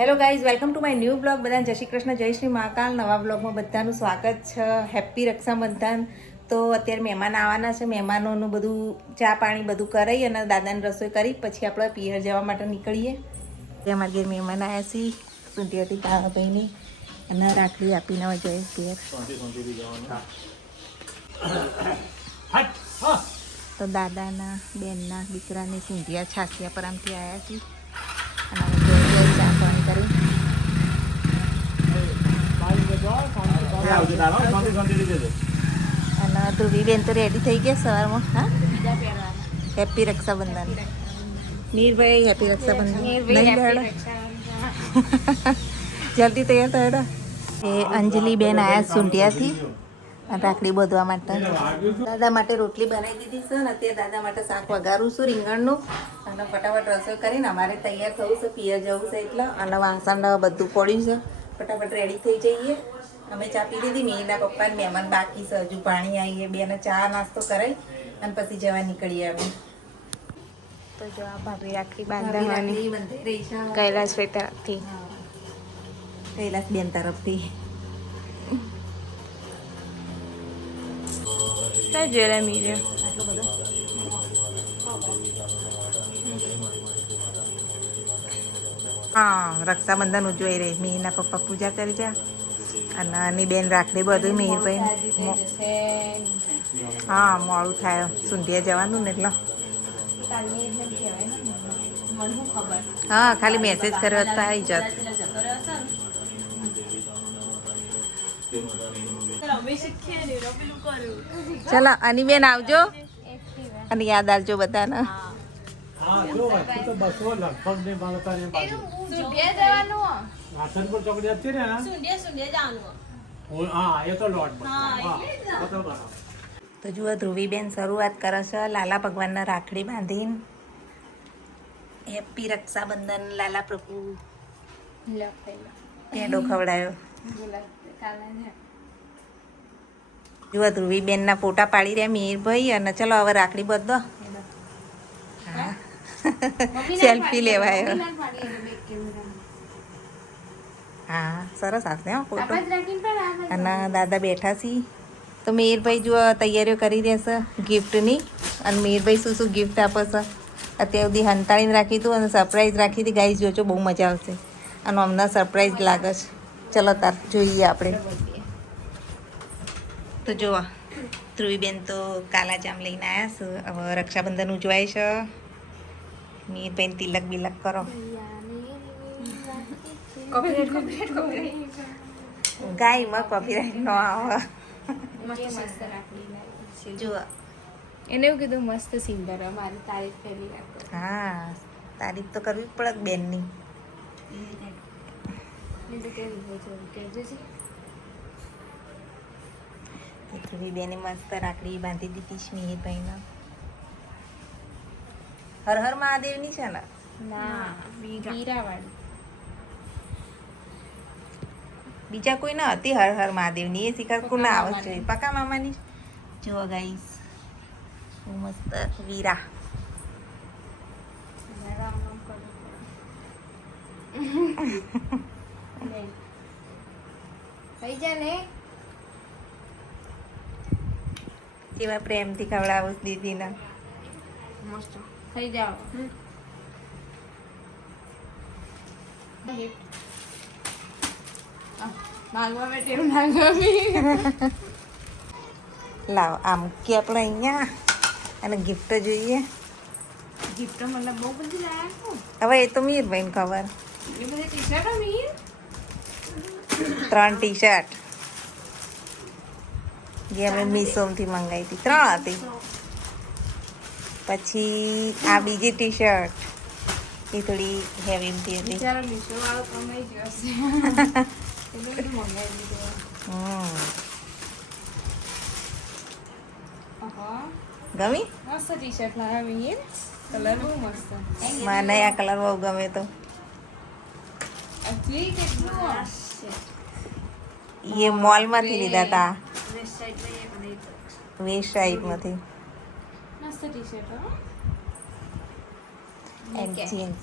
Hello guys, welcome to my new blog. બધાને જય શ્રી કૃષ્ણ, જય શ્રી મહાકાલ. નવા બ્લોગમાં બધાનું સ્વાગત છે. હેપી રક્ષાબંધન. તો અત્યારે મહેમાન આવવાના છે. મહેમાનોનું બધું ચા પાણી બધું કરાવી અને દાદાની રસોઈ કરી પછી આપણે પિયર જવા માટે નીકળીએ. અમારા ઘેર મહેમાન આવ્યા છીએ સુંટિયાથી તારાભાઈની અને રાખડી આપીને જઈએ પિયર. તો દાદાના બેનના દીકરાની સુંઢિયા છાસિયા પર આમથી આવ્યા છીએ અને ચા પાણી કરી અને ધ્રુવી બેન તો રેડી થઈ ગયા સવારમાં. હા, હેપી રક્ષાબંધન મીરભાઈ. હેપી રક્ષાબંધન. જલ્દી તૈયાર થયો. એ અંજલિ બેન આવ્યા સુંઢિયાથી રાખડી બાંધવા માટે. દાદા માટે રોટલી બનાવી દીધી છે ને અત્યારે દાદા માટે શાક વઘારું છું રીંગણનું અને ફટાફટ રસોઈ કરીને અમારે તૈયાર થવું છે, પિયર જવું છે એટલે. અને વાસણ બધું પડ્યું છે, ફટાફટ રેડી થઈ જઈએ. અમે ચા પી દીધી. મીના પપ્પાને મહેમાન બાકી છે, હજુ પાણી આવીએ બેને ચા નાસ્તો કરાવી અને પછી જવા નીકળીએ અમે. તો જો આ ભાભી રાખડી બાંધવાની કૈલાસભાઈ તરફથી, કૈલાસ બેન તરફથી. જોયેલા મીરે આટલો બધો હા, રક્ષાબંધન ઉજવાઈ રહી. મીના પપ્પા પૂજા કરી જા અને આની બેન રાખડી બધું મીરભાઈ. હા, મોડું થાય સુંઢિયા જવાનું ને એટલે. હા, ખાલી મેસેજ કર્યો તો આવી જાત. ચલો આની બેન આવજો અને યાદ આવજો બધાને. તો જુઓ ધ્રુવીબેન શરૂઆત કરે છે લાલા ભગવાનના રાખડી બાંધીને. હેપી રક્ષાબંધન લાલા પ્રભુ. પેંડો ખવડાયો. જુઓ ધ્રુવીબેનના ફોટા પાડી રહ્યા મીરભાઈ અને ચલો હવે રાખડી બધો. હા, સેલ્ફી લેવાયો. હા, સરસ આવશે હો ફોટો. અને દાદા બેઠા છીએ તો મીરભાઈ જુઓ તૈયારીઓ કરી રહેશે ગિફ્ટની. અને મીરભાઈ શું શું ગિફ્ટ આપે છે અત્યાર સુધી હંતાળીને રાખી હતું અને સરપ્રાઈઝ રાખી હતી. ગાઈઝ જોજો, બહુ મજા આવશે અને અમને સરપ્રાઈઝ લાગે છે. ચલો તાર જોઈએ આપણે. તો જુઓ ધ્રુવીબેન તો કાલાજામ લઈને આવ્યા છે. હવે રક્ષાબંધન ઉજવાય છે. મીરભાઈ તિલક બિલક કરો. ગાયમાં કોપીરાઈટ નો આવે. જુઓ એને એવું કીધું મસ્ત સિંગર મારી તારીફ પહેલી વાર. હા, તારીફ તો કરવી જ પડે બેનની. ધ્રુવી બેને મસ્ત રાખડી બાંધી દીધી છે મીરભાઈને. હર હર મહાદેવની છે ને? ના, વીરાવાળી. બીજા કોઈ ના હતી હર હર મહાદેવની. એ શિકાર કોઈ ના આવે છે. પકા મામાની. જુઓ ગાઈસ, મસ્ત વીરા. થઈ જા ને. કેવા પ્રેમથી ખવડાવું દીદીને. મસ્ત થઈ જાવ. લાવ આમ કે આપણે અહીંયા અને ગિફ્ટ જોઈએ. ગિફ્ટ મતલબ બહુ બધી લાયા. હવે એ તો મીરભાઈને ખબર. એ બધી ટી-શર્ટો મીર 3 ટી-શર્ટ જે અમે મીશોમાંથી મંગાવી હતી. 3 હતી. પછી આ બીજી ટી-શર્ટ એ થોડી હેવીમથી હતી. બિચારો મીશો વાળો કમાઈ ગયો છે. એટલું બધું મંગાવી દીધું. ગમી? મસ્ત ટી-શર્ટ લાવ્યા મીર. કલર બહુ મસ્ત. મને આ કલર બહુ ગમે તો. એટલી કેટલું એ મોલમાંથી લીધા હતા. વેસ્ટ સાઈડમાંથી. મસ્ત ટી-શર્ટ હો. And jeans.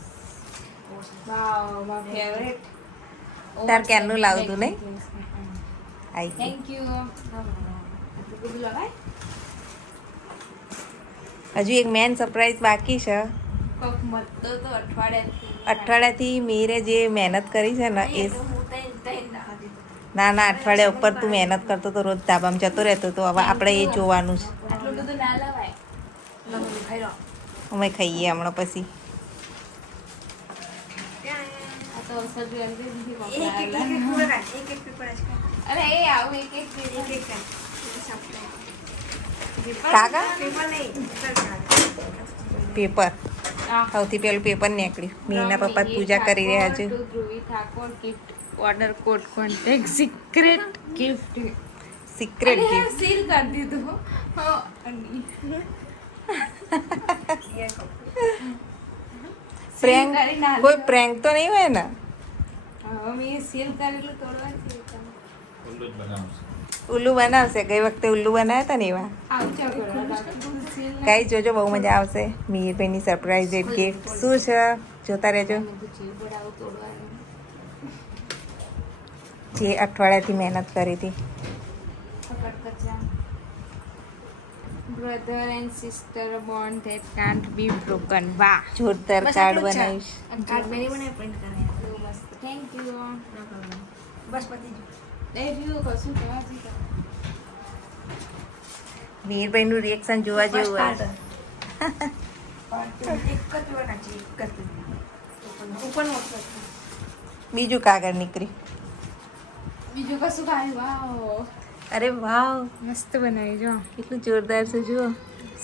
Wow my favourite તાર ક્યારનું લાવતું નહીં આઈ ગયું. થેન્ક યુ આટલું બધું લગાય હજુ એક મેન સરપ્રાઈઝ બાકી છે. કોક મતતો તો અઠવાડિયાથી અઠવાડિયાથી મીરે જે મહેનત કરી છે ને એ હું તઈ ના દીધું ના અઠવાડિયા ઉપર તું મહેનત કરતો તો રોજ ધાબામાં જતો રહેતો તો હવે આપણે એ જોવાનું છે. આટલું બધું ના લવાય લગન ખાઈ લો અમે ખાઈએ હમણાં પછી. આ તો સજુ એમ કે અરે એ આવું એક કાકા પેપર સૌથી પહેલું પેપર નીકળ્યું. મીના પપ્પા પૂજા કરી રહ્યા છે. Dhruvi Thakor gift order code contact secret gift secret gift. Seal કરી દીધું હા પ્રેન્ક કોઈ પ્રેન્ક તો નહીં હોય ને? હવે મેં સીલ કરેલું તોડવાનું ઉલ્લુ બનાવશે. ગઈ વખતે ઉલ્લુ બનાવ્યા હતા ને એવા. આવજો સીલ કઈ જોજો બહુ મજા આવશે. મીરભાઈની સરપ્રાઈઝ ગિફ્ટ શું છે જોતા રહેજો. તોડવાનું જે અઠવાડિયાથી મહેનત કરી હતી. Brother and sister bond that can't be broken. વાહ જોરદાર કાર્ડ બનાવીશ. કાર્ડ મેરી મને પ્રિન્ટ કરાય બહુ મસ્ત થેન્ક યુ બસ પતી ગયું કશું કહેવાથી મીરભાઈનું રિએક્શન જોવા જેવું હોય. બીજું કાગળ નીકળી. બીજું કશું ખાય વાવ અરે વાવ મસ્ત બનાવી જો કેટલું જોરદાર છે જુઓ.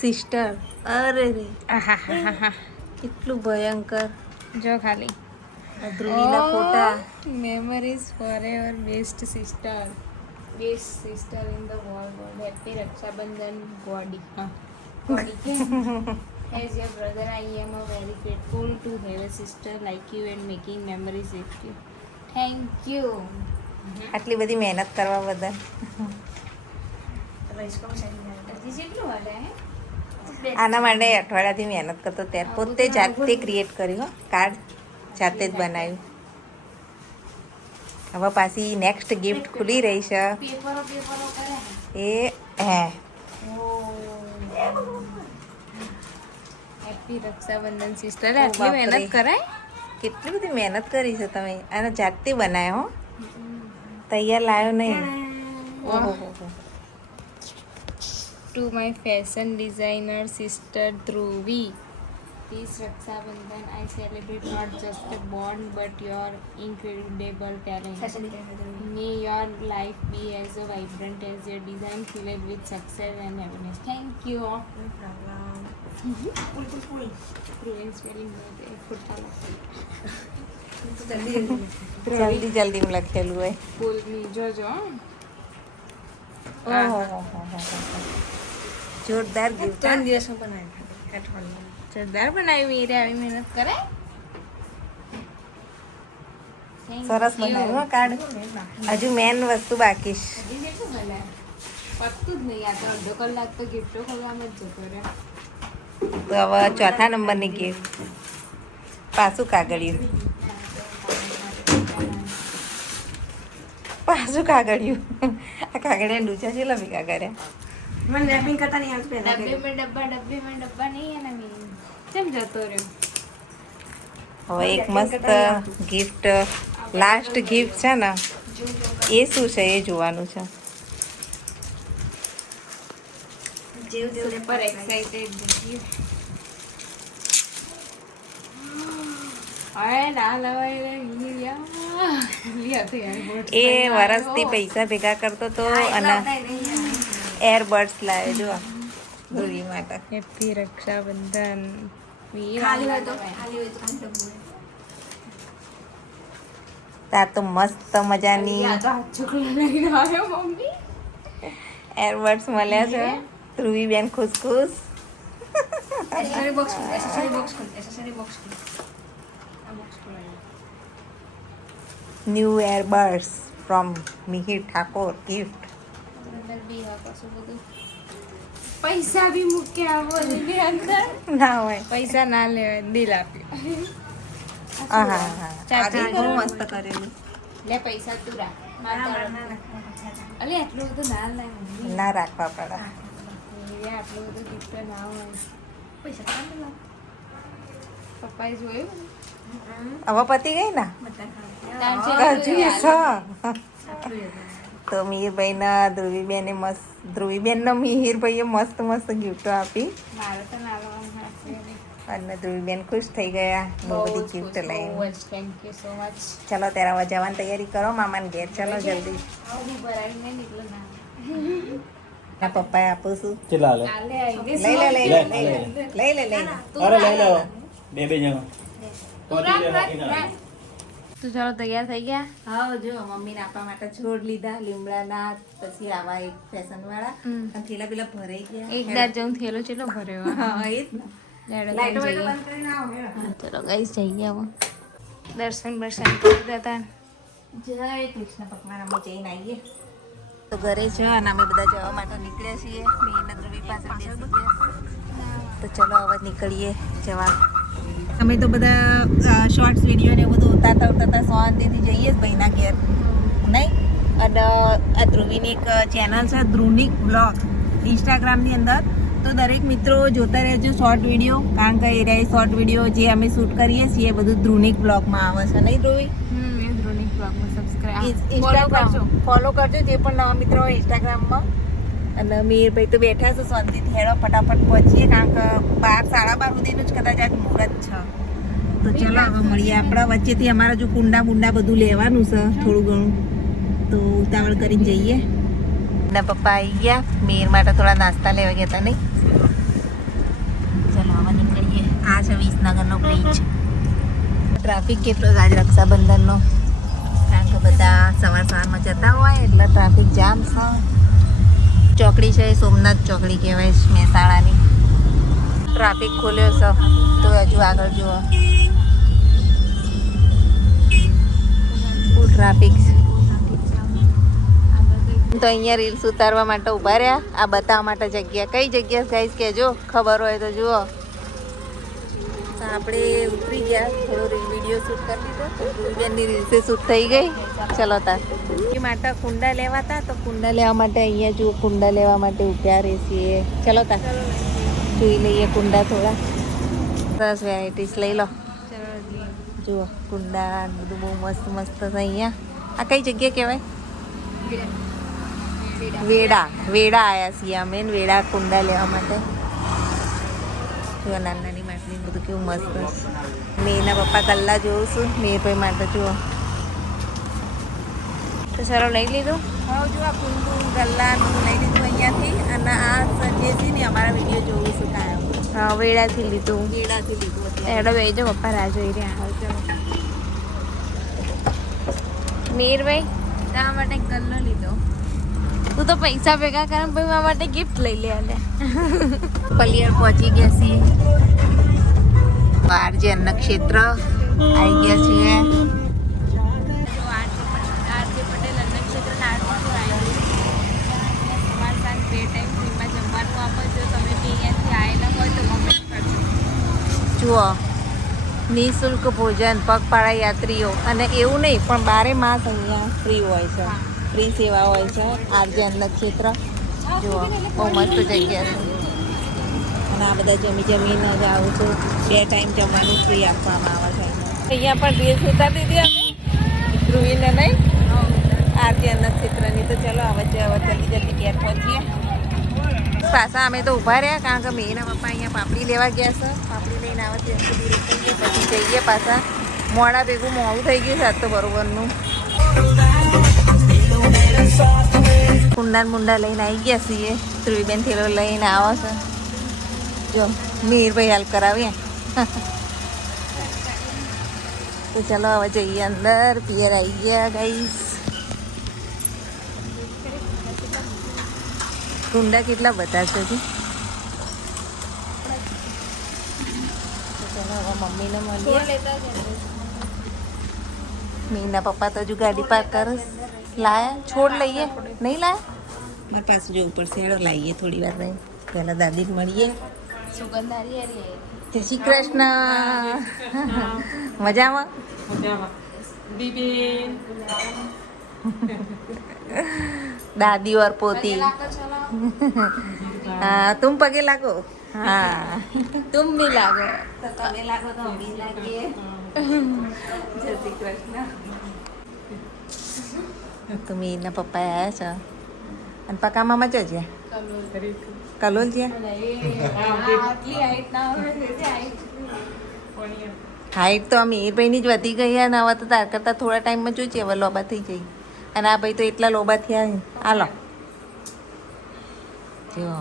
સિસ્ટર અરે રે આહાહાહા. કેટલું ભયંકર. જો ખાલી આ ધ્રુવીના ફોટા. Memories forever best sister in the world happy Rakshabandhan ગોડી ગોડી As your brother, I am very grateful to have a sister like you and making memories with you. Thank you. આટલી બધી મહેનત કરવા બદલ. હજી જેટલું વાલે આના માટે અઠવાડિયાથી મહેનત કરતો ત્યારે પોતે જાતે ક્રિએટ કર્યું. કાર્ડ જાતે જ બનાવ્યું. હવે પાછી નેક્સ્ટ ગિફ્ટ ખુલી રહી છે. પેપરો કરે એ હે હેપી રક્ષાબંધન સિસ્ટર ઓ આટલી બાપરે. મહેનત કરાય કેટલી બધી મહેનત કરી છે તમે. આને જાતે બનાવ્યો હો. તૈયાર લાવ્યો નહીં. ઓહો. To my fashion designer sister Dhruvi, this Rakshabandhan I celebrate not just a bond but your incredible talent. May your life be as vibrant as your design, filled with success and happiness. Thank you. Fluent spelling જલ્દી લખેલું હોય. ફૂલ ની જોજો જોરદાર gift. સરદાર બનાવી રે આવી મહેનત કરે સરસ બનાવ્યું હો કાર્ડ. હજુ મેન વસ્તુ બાકી છે. પતતું જ નહીં આ તો અડધો કલાક તો ગિફ્ટો ખોલવામાં જ જતો રહે તો હવે ચોથા નંબરની ગિફ્ટ. પાછું કાગળિયું. આ કાગળિયા ડૂચા છે લમી કાગળિયા. મને રેપિંગ કરતા નહીં આવતું પહેલા ડબ્બે में डब्बा नहीं है ना मेरी કેમ જતો રહ્યો હવે એક મસ્ત ગિફ્ટ લાસ્ટ ગિફ્ટ છે ને એ શું છે એ જોવાનું છે. સુપર એક્સાઇટેડ અરે ના લવાય એ વરસથી પૈસા ભેગા કરતો તો અને એરબડ્સ લાવ્યો જો ધ્રુવી માટે. હેપી રક્ષાબંધન તાર તો મસ્ત મજાની એરબડ્સ મળ્યા છે. ધ્રુવી બેન ખુશ ખુશ. New earbuds from Mihir Thakor gift. પૈસા બી મૂક્યા બોલની અંદર ના હોય પૈસા ના લેવાય દિલ આપ્યું હા હા હા ચાચી બહુ મસ્ત કરેલું. લે પૈસા તું રાખ અલે આટલું બધું ના લાય ના રાખવા પડે. આટલું બધું ગિફ્ટ ના હોય પૈસા પપ્પાએ જોયું હવે પતી ગઈ ને હજુ તો મિહિરભાઈ ના ધ્રુવીબેને મસ્ત ધ્રુવીબેન નો મિહિરભાઈએ મસ્ત મસ્ત ગિફ્ટો આપી મારે તો ના લાવવાનું અને ધ્રુવીબેન ખુશ થઈ ગયા. બહુ બધી ગિફ્ટ લઈ. થેન્ક યુ સો મચ ચલો ત્યારે હવે જવાની તૈયારી કરો મામાને ઘેર. ચલો જલ્દી. ભરાઈને નીકળો ના ના પપ્પાએ આપું છું. કેટલા લે કાલે આવી ગઈ લઈ લે લઈ લે લઈ લે લઈ લે લઈ લે. અરે લઈ લો બે જણા તું ચાલો તૈયાર થઈ ગયા હા જો મમ્મીને આપવા માટે છોડ લીધા લીમડાના પછી આવા એક ફેશન વાળા અને થેલા પેલા ભરાઈ ગયા. એક દાર જવું થયેલો ચેલો ભર્યો હા એ જ ને. લાઈટો વાઈટો બંધ કરીને આવો હેડો. ચલો ગાઈસ જઈએ હવે દર્શન કરી દેતા જય કૃષ્ણ ભગવાન. અમે જઈને આવીએ તો ઘરે છે અને અમે બધા જવા માટે નીકળ્યા છીએ. મીના ધ્રુવી પાસે બેસી ગયા. તો ચલો હવે નીકળીએ જવા. અમે તો બધા શોર્ટ્સ વિડીયો ને એવું બધું ઉતારતા શાંતિથી જઈએ જ ભાઈના ઘેર નહીં. અને આ ધ્રુવીની એક ચેનલ છે ધ્રુનિક બ્લોગ ઇન્સ્ટાગ્રામની અંદર. તો દરેક મિત્રો જોતા રહેજો શોર્ટ વિડીયો કારણ કે એ રહ્યા શોર્ટ વિડીયો જે અમે શૂટ કરીએ છીએ એ બધું ધ્રુનિક બ્લોગમાં આવે છે નહીં ધ્રુવી? ઇન્સ્ટાગ્રામ ફોલો કરજો જે પણ નવા મિત્રો હોય ઇન્સ્ટાગ્રામમાં. અને મીરભાઈ તો બેઠા છે શાંતિથી. હેડો ફટાફટ પહોંચીએ કારણ કે 12 12:30 સુધીનું જ કદાચ આજ મુહૂર્ત છે. તો ચલો હવે મળીએ. આપણા વચ્ચેથી અમારા જો કુંડા બુંડા બધું લેવાનું છે થોડું ઘણું તો ઉતાવળ કરીને જઈએ. ના પપ્પા આવી ગયા. મીર માટે થોડા નાસ્તા લેવા ગયા હતા નહીં. ચલો હવે નીકળીએ. આ છે વિસનગરનો બ્રિજ. ટ્રાફિક કેટલો છે આજ રક્ષાબંધનનો કારણ કે બધા સવારમાં જતા હોય એટલે ટ્રાફિક જામ છે. ચોકડી છે એ સોમનાથ ચોકડી કહેવાય છે મહેસાણાની. ટ્રાફિક ખોલ્યો છે તો હજુ આગળ જુઓ ફૂલ ટ્રાફિક છે. તો અહીંયા રીલ્સ ઉતારવા માટે ઊભા રહ્યા. આ બતાવવા માટે જગ્યા કઈ જગ્યા ગાઈસ કહેજો ખબર હોય તો જુઓ. તો આપણે ઉતરી ગયા. થોડો વિડીયો શૂટ કરી દીધો તો ધ્રુવીબેનની રીલ્સે શૂટ થઈ ગઈ. ચલો તાર એ માટે કુંડા લેવા હતા તો કુંડા લેવા માટે અહીંયા જુઓ કુંડા લેવા માટે ઉભ્યા રહે છીએ. ચલો તાર જોઈ લઈએ કુંડા થોડા. સરસ વેરાયટીસ લઈ લો. જુઓ કુંડા બધું બહુ મસ્ત મસ્ત છે અહીંયા. આ કઈ જગ્યા કહેવાય? વેડા વેડા આવ્યા છીએ અમે વેડા કુંડા લેવા માટે. જુઓ નાની માટલી બધું કેવું મસ્ત છે. મેં એના પપ્પા કલ્લા જોઉં છું મેરભાઈ માટે. જુઓ તો ચાલો લઈ લીધું. હા જો આ કુંડું ગલ્લાનું લઈ લીધું અહીંયાથી. અને આ જે છે ને અમારા વિડીયો જોઉં છું કાયમ. હા વેડાથી લીધું. વેડાથી લીધું અત્યારે. એડો બેજો પપ્પા રાહ જોઈ રહ્યા. મીરભાઈ તારા માટે ગલ્લો લીધો. તું તો પૈસા ભેગા કરે ભાઈ મારા માટે ગિફ્ટ લઈ લે આલે. પલિયર પહોંચી ગયા છીએ. બહાર જે અન્ન ક્ષેત્ર આવી ગયા છીએ. આરજે પટેલ અન્ન ક્ષેત્ર નાટકમાં આવી તમારે સાથ 2 ટાઈમ ફ્રીમાં જમવાનું આપો. જો તમે બી અહીંયાથી આવેલા હોય તો કમેન્ટ કરજો. જુઓ નિઃશુલ્ક ભોજન પગપાળા યાત્રીઓ અને એવું નહીં પણ 12 માસ અહીંયા ફ્રી હોય છે. ફ્રી સેવા હોય છે આરજે અન્ન ક્ષેત્ર. જુઓ બહુ મસ્ત જગ્યા છે. અને આ બધા જમીને જ આવું છું. 2 ટાઈમ જમવાનું ફ્રી આપવામાં આવે છે. અહીંયા પણ રીલ્સ ઉતારી દીધી અમે ધ્રુવીને નહીં આરજે અન્ન ક્ષેત્રની. તો ચલો હવે જલ્દી ઘેર પહોંચીએ. પાછા અમે તો ઊભા રહ્યા કારણ કે મેના પપ્પા અહીંયા પાપડી લેવા ગયા છે. પાપડી લઈને આવે ત્યાં સુધી રોકાઈએ પછી જઈએ પાછા. મોડા ભેગું મોડું થઈ ગયું છે આજ તો બરોબરનું. કુંડા મુંડા લઈને આવી ગયા છીએ. ધ્રુવીબેન થેલો લઈને આવે છે. જો મીરભાઈ હાલ કરાવીએ. તો ચલો હવે જઈએ અંદર. પિયર આવી ગયા ગાઈસ. કુંડા કેટલા બધા છે હજી. ચલો હવે મમ્મીને મળીએ. મીના પપ્પા તો હજુ ગાડી પાર્ક કરે. લાયા છોડ લઈએ નહીં લાયા મારે પાસે જવું પડશે. હેડો લાવીએ થોડી વાર રહીને. પહેલાં દાદીને મળીએ. સુગંધારી જય શ્રી કૃષ્ણ. મજામાં? દાદી और पोती. हाँ तुम पगे लागो. हाँ तुम भी लागो. तो તમે લાગો તો અમે લાગીએ. જય શ્રી કૃષ્ણ. તમે એના પપ્પા આવ્યા છો અને પકા મામા ચો છે? કલોલ છે. આટલી હાઈટ ના હોય. હાઈટ તો આ મીરભાઈની જ વધી ગઈ અને હવે તો તાર કરતાં થોડા ટાઈમમાં જોઈએ હવે લોબા થઈ જઈ અને આ ભાઈ તો એટલા લોબા થયા છે. હાલો જો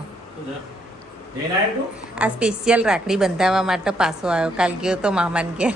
આ સ્પેશિયલ રાખડી બંધાવવા માટે પાછો આવ્યો. કાલ ગયો તો મામાને ઘેર.